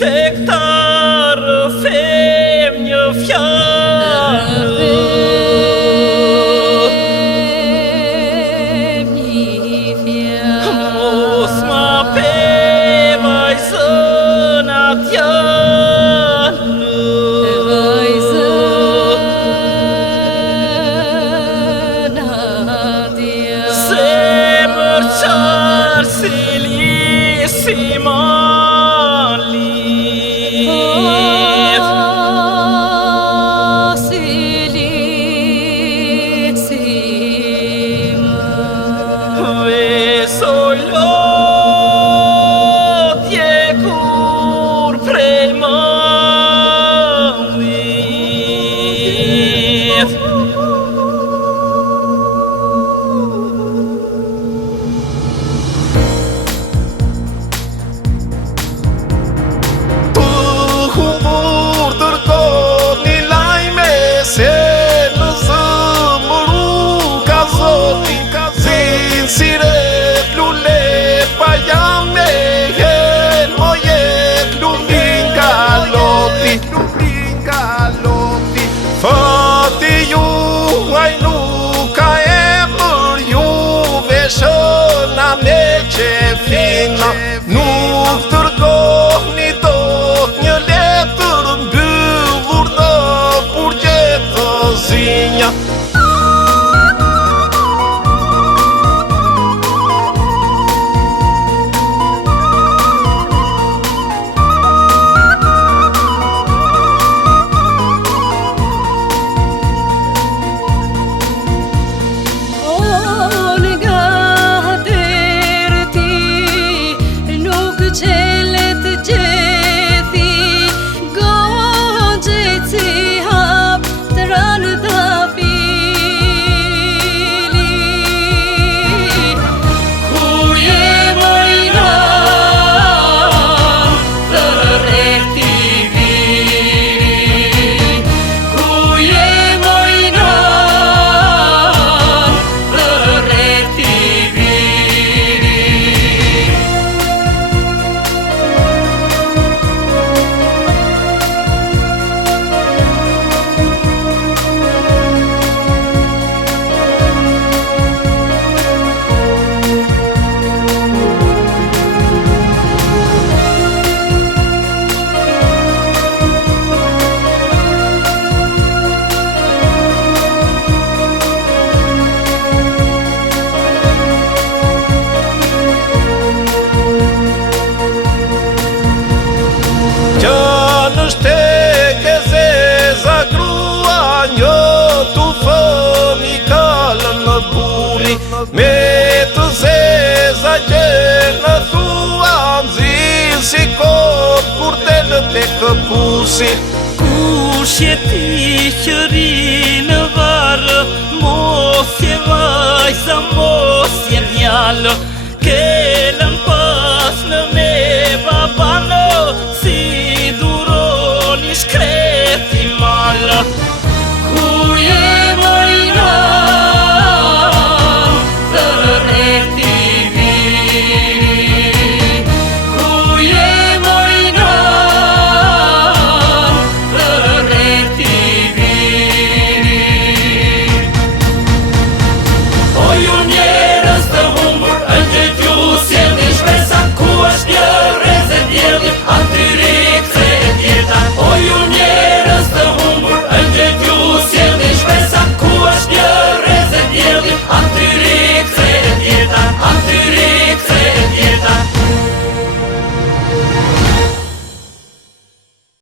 Ishte këtarë fem një fjallë Mos ma pevaj zëna t'jallë Zemër qarë si lisi Vesolotje kur prej mallit Të humur dërkot një lajme se në zëmëru ka zoti Zinë siret lule pa jam me hen mo jet lumin ka loti Fati ju aj nuk ka emër juve shëna me qefina Nuk tërgohni dot një letër mbyllur në burgjet të zinja Shteke zeza grua një tufën I kalën në buri Me të zeza gjenë thua nxirë si kot kur delë te këpusi Kush je ti që ri në varë Mos je vajza, mos je mjallë Kelën pas në me